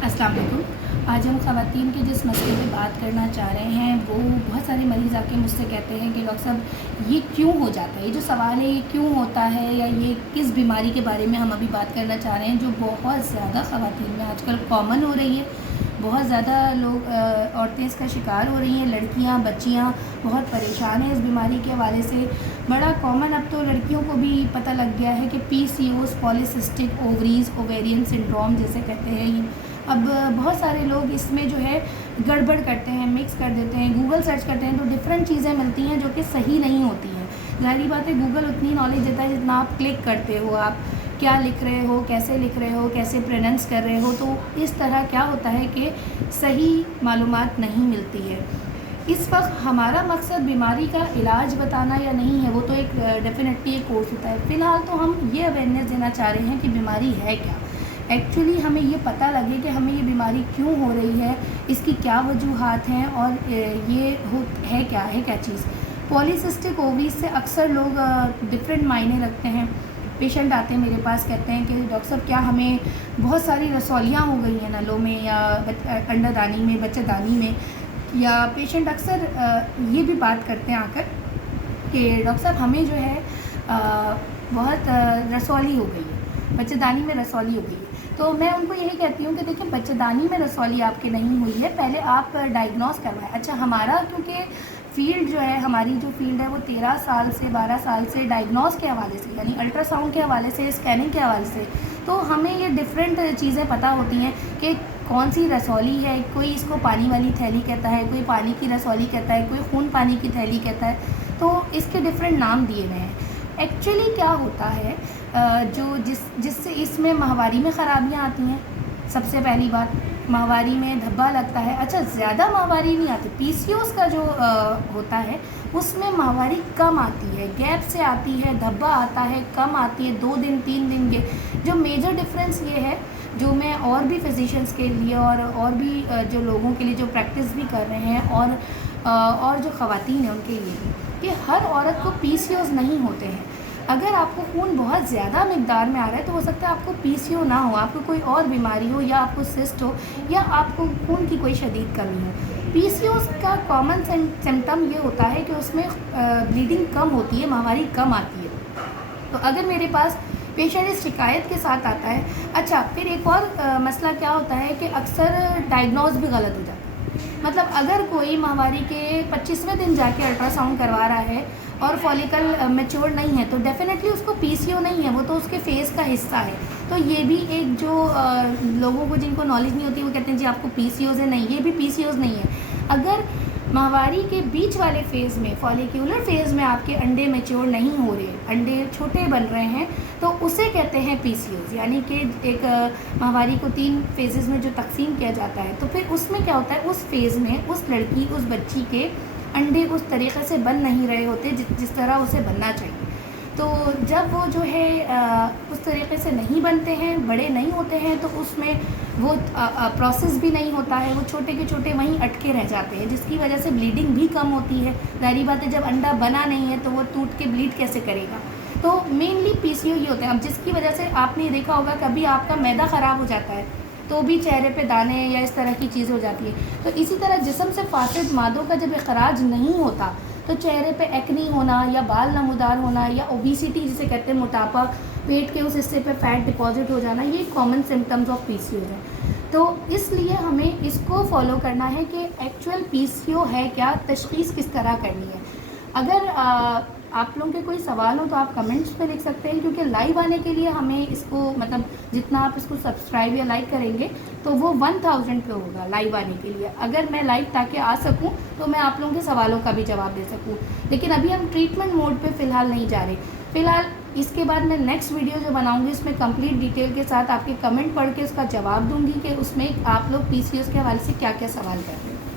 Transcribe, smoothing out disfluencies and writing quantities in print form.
अस्सलाम वालेकुम। आज हम ख़वातीन के जिस मसले पे बात करना चाह रहे हैं वो बहुत सारे मरीज़ आके मुझसे कहते हैं कि डॉक्टर साहब ये क्यों हो जाता है, ये जो सवाल है ये क्यों होता है, या ये किस बीमारी के बारे में हम अभी बात करना चाह रहे हैं जो बहुत ज़्यादा ख़वातीन में आजकल कॉमन हो रही है। बहुत ज़्यादा लोग औरतें इसका शिकार हो रही हैं, लड़कियां बच्चियां बहुत परेशान हैं इस बीमारी के हवाले से। बड़ा कॉमन अब तो लड़कियों को भी पता लग गया है कि PCOS polycystic ovaries ovarian syndrome जैसे कहते हैं ये। अब बहुत सारे लोग इसमें जो है गड़बड़ करते हैं, मिक्स कर देते हैं, गूगल सर्च करते हैं तो डिफरेंट चीज़ें मिलती हैं जो कि सही नहीं होती हैं। ज़ाहिर बात है गूगल उतनी नॉलेज देता है जितना आप क्लिक करते हो, आप क्या लिख रहे हो, कैसे लिख रहे हो, कैसे प्रोनाउंस कर रहे हो, तो इस तरह क्या होता है कि सही मालूमात नहीं मिलती है। इस वक्त हमारा मकसद बीमारी का इलाज बताना या नहीं है, वो तो एक डेफिनेटली एक कोर्स होता है। फ़िलहाल तो हम ये अवेयरनेस देना चाह रहे हैं कि बीमारी है क्या, एक्चुअली हमें ये पता लगे कि हमें ये बीमारी क्यों हो रही है, इसकी क्या वजूहात हैं और ये है क्या चीज़। पॉलीसिस्टिक ओवरीज से अक्सर लोग डिफरेंट मायने रखते हैं। पेशेंट आते हैं मेरे पास, कहते हैं कि डॉक्टर साहब क्या हमें बहुत सारी रसौलियाँ हो गई हैं नलों में या अंडादानी में, बच्चेदानी में। या पेशेंट अक्सर ये भी बात करते हैं आकर कि डॉक्टर साहब हमें जो है बहुत रसौली हो गई है, बच्चेदानी में रसौली हो गई है। तो मैं उनको यही कहती हूँ कि देखिए बच्चेदानी में रसौली आपके नहीं हुई है, पहले आप डायग्नोस करवाएं। अच्छा, हमारा क्योंकि फील्ड जो है, हमारी जो फील्ड है वो 13 साल से 12 साल से डायग्नोस के हवाले से, यानी अल्ट्रासाउंड के हवाले से, स्कैनिंग के हवाले से, तो हमें ये डिफरेंट चीज़ें पता होती हैं कि कौन सी रसौली है। कोई इसको पानी वाली थैली कहता है, कोई पानी की रसौली कहता है, कोई खून पानी की थैली कहता है, तो इसके डिफरेंट नाम दिए गए हैं। एक्चुअली क्या होता है जो जिससे इसमें माहवारी में ख़राबियाँ आती हैं। सबसे पहली बात, माहवारी में धब्बा लगता है। अच्छा, ज़्यादा माहवारी नहीं आती, पीसीओएस का जो होता है उसमें माहवारी कम आती है, गैप से आती है, धब्बा आता है, कम आती है, 2 दिन 3 दिन के। जो मेजर डिफरेंस ये है, जो मैं और भी फिजिशियंस के लिए और भी जो लोगों के लिए जो प्रैक्टिस भी कर रहे हैं और जो ख़वातीन हैं उनके लिए भी, कि हर औरत को पीसीओएस नहीं होते हैं। अगर आपको खून बहुत ज़्यादा मिकदार में आ रहा है तो हो सकता है आपको पीसीओ ना हो, आपको कोई और बीमारी हो, या आपको सिस्ट हो, या आपको खून की कोई शदीद कमी हो। पीसीओएस का कॉमन सिम्टम ये होता है कि उसमें ब्लीडिंग कम होती है, माहवारी कम आती है। तो अगर मेरे पास पेशेंट इस शिकायत के साथ आता है, अच्छा फिर एक और मसला क्या होता है कि अक्सर डायग्नोज भी गलत हो जाता है। मतलब अगर कोई माहवारी के 25वें दिन जाके अल्ट्रासाउंड करवा रहा है और फॉलिकल मैच्योर नहीं है तो डेफिनेटली उसको पीसीओ नहीं है, वो तो उसके फेस का हिस्सा है। तो ये भी एक जो लोगों को जिनको नॉलेज नहीं होती वो कहते हैं जी आपको पीसीओज है, नहीं, ये भी पीसीओज नहीं है। अगर माहवारी के बीच वाले फेज़ में, फॉलिक्यूलर फेज़ में आपके अंडे मैच्योर नहीं हो रहे, अंडे छोटे बन रहे हैं, तो उसे कहते हैं पीसीओज। यानी कि एक माहवारी को 3 फेजेस में जो तकसीम किया जाता है, तो फिर उसमें क्या होता है, उस फेज़ में उस लड़की, उस बच्ची के अंडे उस तरीक़े से बन नहीं रहे होते जिस तरह उसे बनना चाहिए। तो जब वो जो है उस तरीक़े से नहीं बनते हैं, बड़े नहीं होते हैं, तो उसमें वो प्रोसेस भी नहीं होता है, वो छोटे के छोटे वहीं अटके रह जाते हैं, जिसकी वजह से ब्लीडिंग भी कम होती है। ज़ाहिर बात है जब अंडा बना नहीं है तो वो टूट के ब्लीड कैसे करेगा। तो मेनली पीसीओ ये होते हैं। अब जिसकी वजह से आपने देखा होगा कभी आपका मैदा ख़राब हो जाता है तो भी चेहरे पे दाने या इस तरह की चीज़ हो जाती है। तो इसी तरह जिस्म से फासिद मादों का जब इखराज नहीं होता तो चेहरे पे एक्नी होना या बाल नमूदार होना या ओबेसिटी जिसे कहते हैं, मोटापा, पेट के उस हिस्से पे फैट डिपॉजिट हो जाना, ये कॉमन सिम्टम्स ऑफ पीसीओ हैं। तो इसलिए हमें इसको फॉलो करना है कि एक्चुअल पीसीओ है क्या, तशख़ीस किस तरह करनी है। अगर आप लोगों के कोई सवाल हो तो आप कमेंट्स पे लिख सकते हैं, क्योंकि लाइव आने के लिए हमें इसको, मतलब जितना आप इसको सब्सक्राइब या लाइक करेंगे तो वो 1000 पे होगा लाइव आने के लिए। अगर मैं लाइव ताकि आ सकूं तो मैं आप लोगों के सवालों का भी जवाब दे सकूं। लेकिन अभी हम ट्रीटमेंट मोड पे फ़िलहाल नहीं जा रहे। फ़िलहाल इसके बाद मैं नेक्स्ट वीडियो जो बनाऊंगी उसमें कंप्लीट डिटेल के साथ आपके कमेंट पढ़ के उसका जवाब दूंगी कि उसमें आप लोग पीसीओएस के हवाले से क्या क्या सवाल कर रहे हैं।